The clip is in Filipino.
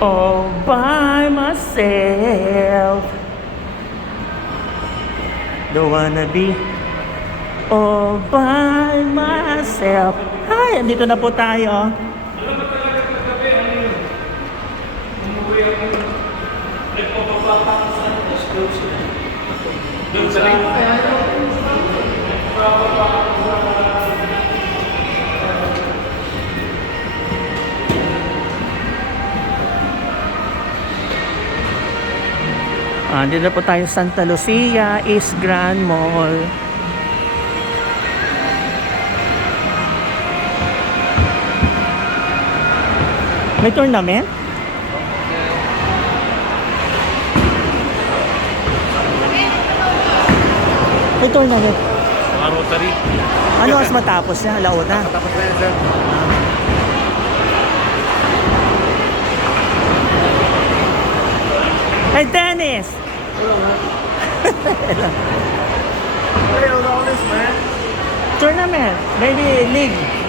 all by myself. Don't wanna be all by myself. Ay, andito na po tayo. Dito po tayo sa Santa Lucia East Grand Mall. May tournament? May tournament. Mga Rotary. Ano mas matapos niya? Launa? Tapos na yan, sir. Hey, Dennis! Hey, all this, man. Tournament. Maybe league.